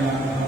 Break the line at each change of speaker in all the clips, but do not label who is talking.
อ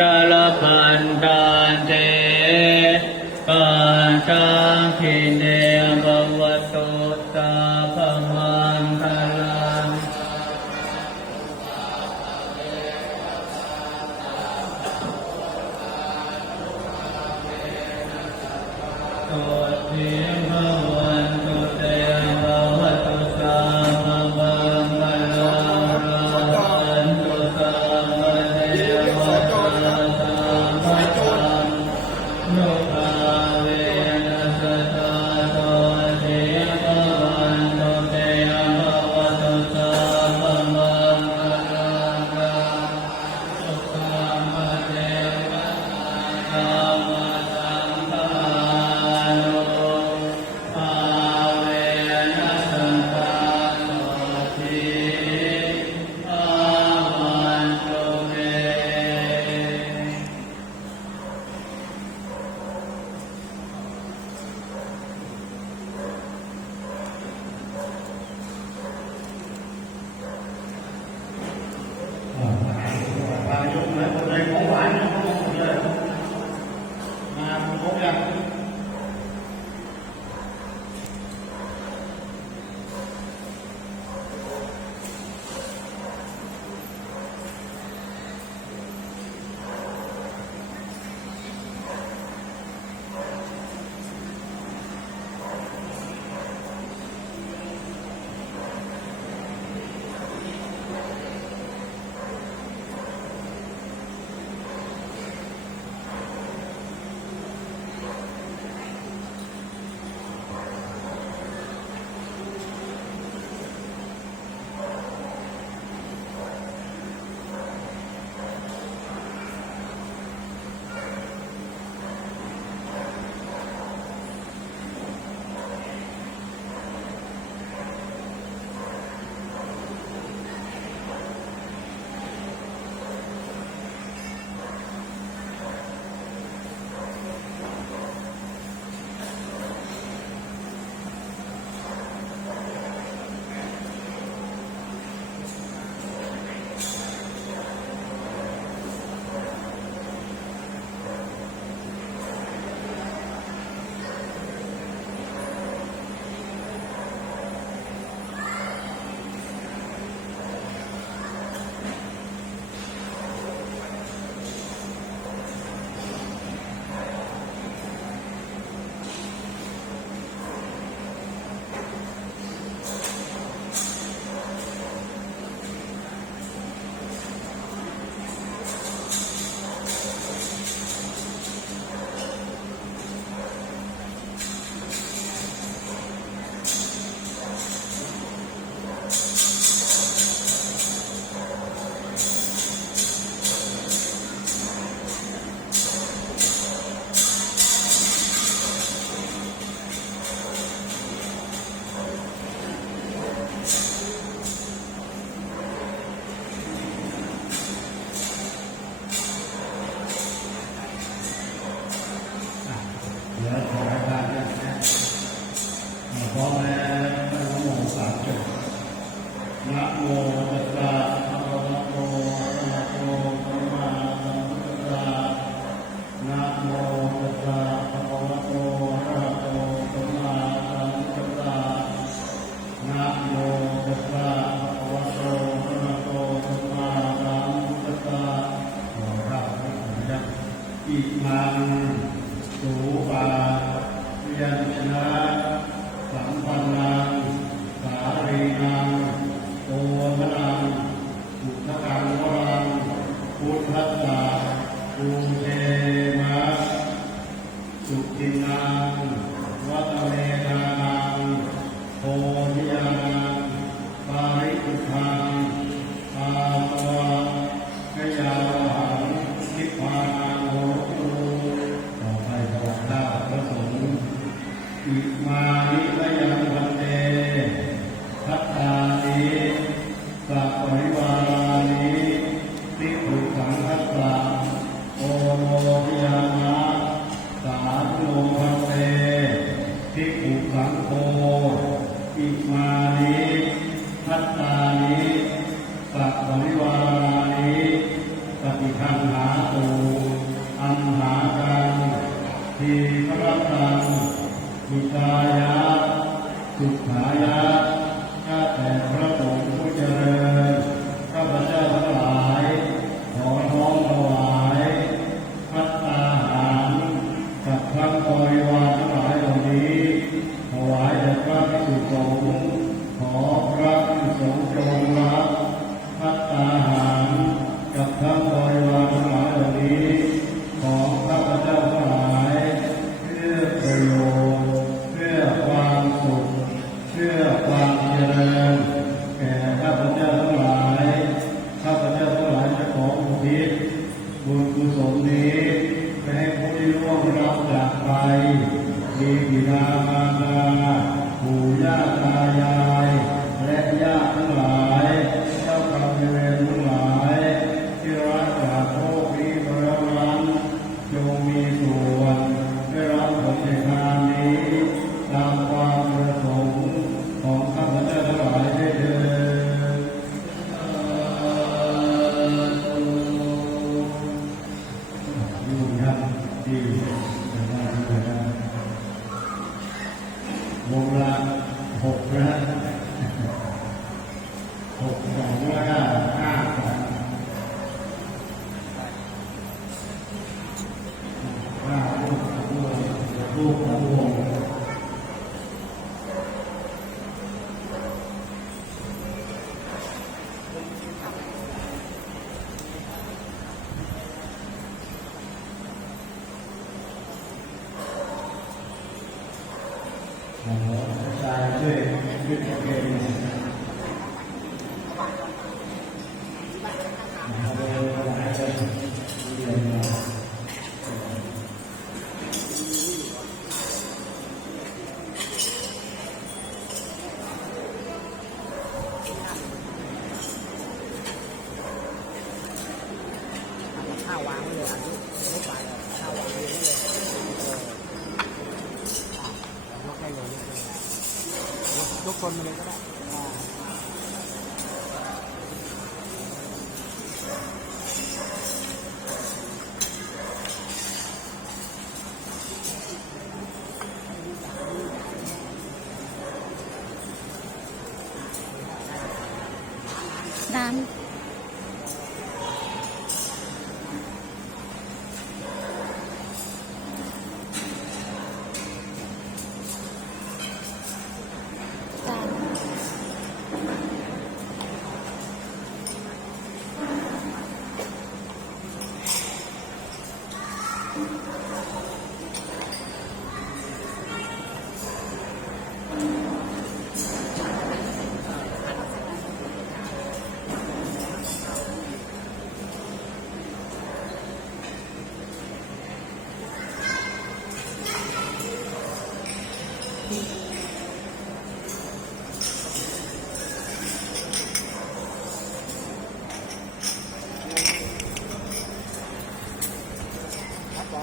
ดลพันตาเตปัญจพิเนวัตโต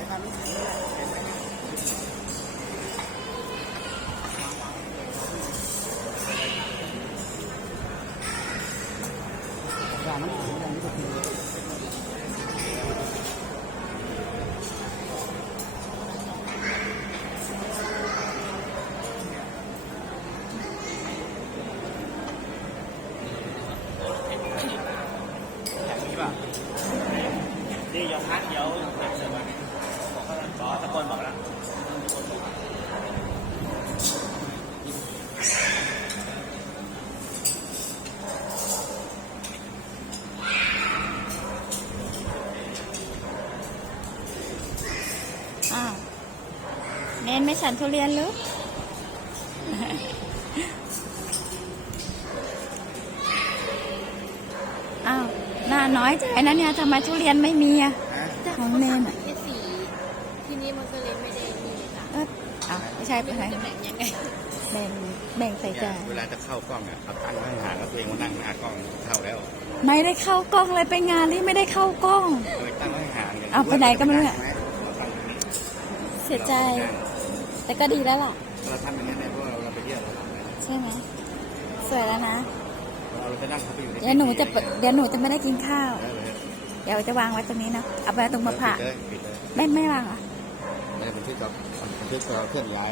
จ
เน้นไม่ฉันทุเรียนหรืออ้าวน่าน้อยใจนะเนี่ยทำไมทุเรียนไม่มีอะของเนนอะ
ที่สี่ที่นี่มันก็เลยไม่ได้นี่ค่ะ
เอออ้าวไม่ใช่ไปไหน
จะแบ่งยังไง
แบ่งแบ่งใส่จาน
เวลาจะเข้ากล้องอะเอาตั้งไว้ห่างแล้วตัวเองมานั่งหน้ากล้องเข้าแล้ว
ไม่ได้เข้ากล้องเลยไปงานที่ไม่ได้เข้ากล้อง
เคยตั้งไว้ห่าง
เอาไปไหนก็ไม่รู้อะเสียใจ แต่ก็ดีแล้วล่ะ
เราทำอย่างนี้ได้เพราะเราไปเที่ยวเราทำนะ
ใช่ไหมสวยแล้วนะ
เราไปนั่งเขาไปอยู่ใน
เดี๋ยวหนูจะเปิดเดี๋ยวหนูจะไม่ได้กินข้าว
ได้เลย
เดี๋ยวจะวางไว้ตรงนี้เนาะเอาไปตรงมะพร้าว
ปิดเลยปิดเลย
ไม่ไม่วางเหรอ
ไม่ได้บันทึกเราบันทึกเราเคลื่อนย้าย